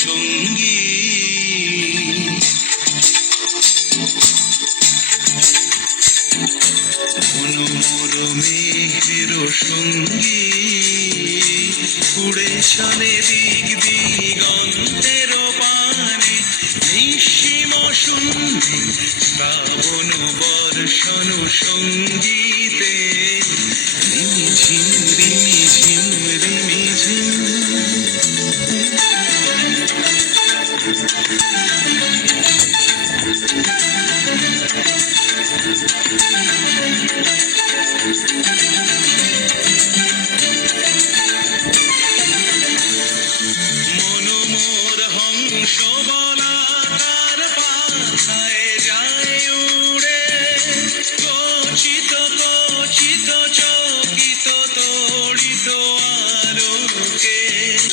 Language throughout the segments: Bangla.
সঙ্গী মনোমর মেঘের সঙ্গী উড়ে চলে দিক দিগন্তের পানে নিঃসীম শূন্যে শ্রাবণ বর্ষণ সঙ্গীতে রিমিঝিম রিমিঝিম রিমিঝিম মনোমর হংস বলাকার পাথায় যায় উড়ে কচিত কচিত চকিত তড়িত আলোকে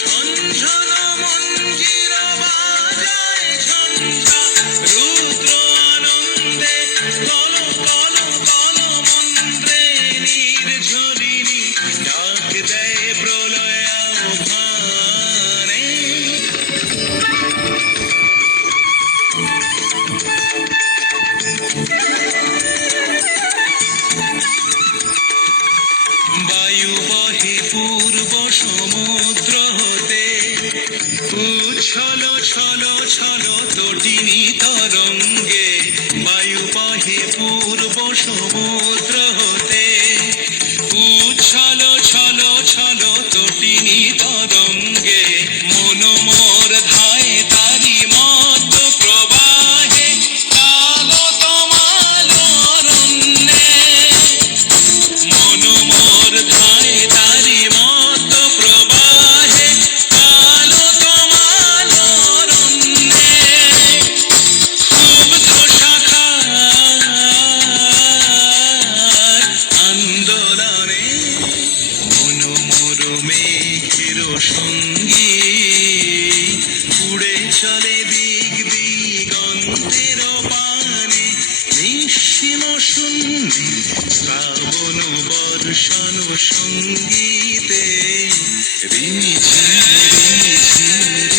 ঝনঝন মঞ্জির বাজায় ঝঞ্ঝা রুদ্র আনন্দে কল কল কল মন্ত্রে নির্ঝরিণী ডাক দেয় প্রলয় আহ্বানে বায়ু বহে পূর্ব সমুদ্র হতে উচ্ছল ছল ছল তটিনী তরঙ্গে বায়ু বহে পূর্ব সমুদ্র হতে উচ্ছল ছল ছল তটিনী তরঙ্গে মনোমর ধায় তারি মত প্রবাহে কাল তমাল অরণ্যে মনোমর ধায় তারি মত প্রবাহে কাল তমাল অরণ্যে ক্ষুব্ধ শাখার আন্দোলনে মনোমর মেঘের সঙ্গী উড়ে চলে দিক দিগন্তের পানে নিঃসীম শূন্যে শ্রাবণ বর্ষণ সঙ্গীতে রিমিঝিম রিমিঝিম